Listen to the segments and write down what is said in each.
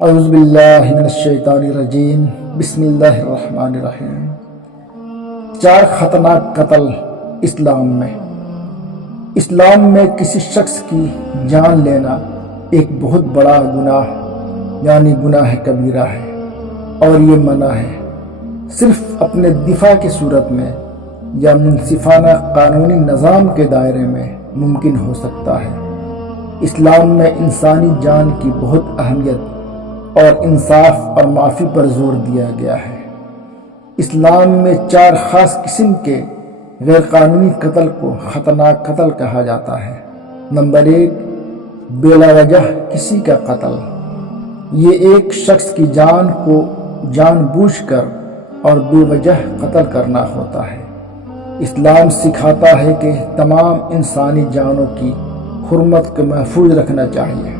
اعوذ باللہ من الشیطان الرجیم بسم اللہ الرحمن الرحیم۔ 4 خطرناک قتل اسلام میں کسی شخص کی جان لینا ایک بہت بڑا گناہ یعنی گناہ کبیرہ ہے، اور یہ منع ہے صرف اپنے دفاع کی صورت میں یا منصفانہ قانونی نظام کے دائرے میں ممکن ہو سکتا ہے۔ اسلام میں انسانی جان کی بہت اہمیت اور انصاف اور معافی پر زور دیا گیا ہے۔ اسلام میں 4 خاص قسم کے غیر قانونی قتل کو خطرناک قتل کہا جاتا ہے۔ نمبر 1، بلا وجہ کسی کا قتل۔ یہ ایک شخص کی جان کو جان بوجھ کر اور بے وجہ قتل کرنا ہوتا ہے۔ اسلام سکھاتا ہے کہ تمام انسانی جانوں کی حرمت کو محفوظ رکھنا چاہیے۔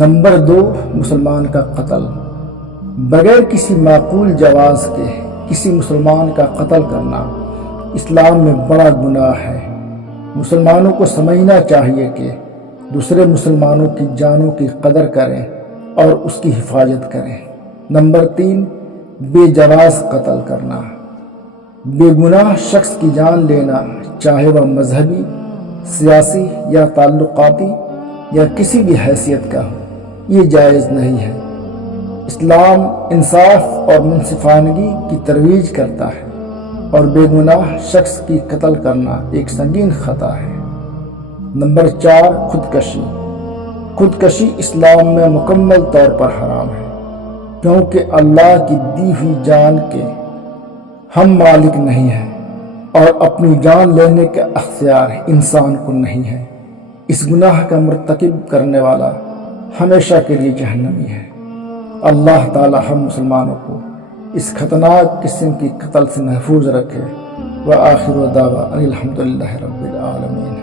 نمبر 2، مسلمان کا قتل۔ بغیر کسی معقول جواز کے کسی مسلمان کا قتل کرنا اسلام میں بڑا گناہ ہے۔ مسلمانوں کو سمجھنا چاہیے کہ دوسرے مسلمانوں کی جانوں کی قدر کریں اور اس کی حفاظت کریں۔ نمبر 3، بے جواز قتل کرنا۔ بے گناہ شخص کی جان لینا، چاہے وہ مذہبی، سیاسی یا تعلقاتی یا کسی بھی حیثیت کا ہو، یہ جائز نہیں ہے۔ اسلام انصاف اور منصفانگی کی ترویج کرتا ہے، اور بے گناہ شخص کی قتل کرنا ایک سنگین خطا ہے۔ نمبر 4، خودکشی۔ خودکشی اسلام میں مکمل طور پر حرام ہے، کیونکہ اللہ کی دی ہوئی جان کے ہم مالک نہیں ہیں، اور اپنی جان لینے کا اختیار انسان کو نہیں ہے۔ اس گناہ کا مرتکب کرنے والا ہمیشہ کے لیے جہنمی ہے۔ اللہ تعالی ہم مسلمانوں کو اس خطرناک قسم کی قتل سے محفوظ رکھے۔ وآخر دعوانا الحمدللہ رب العالمین۔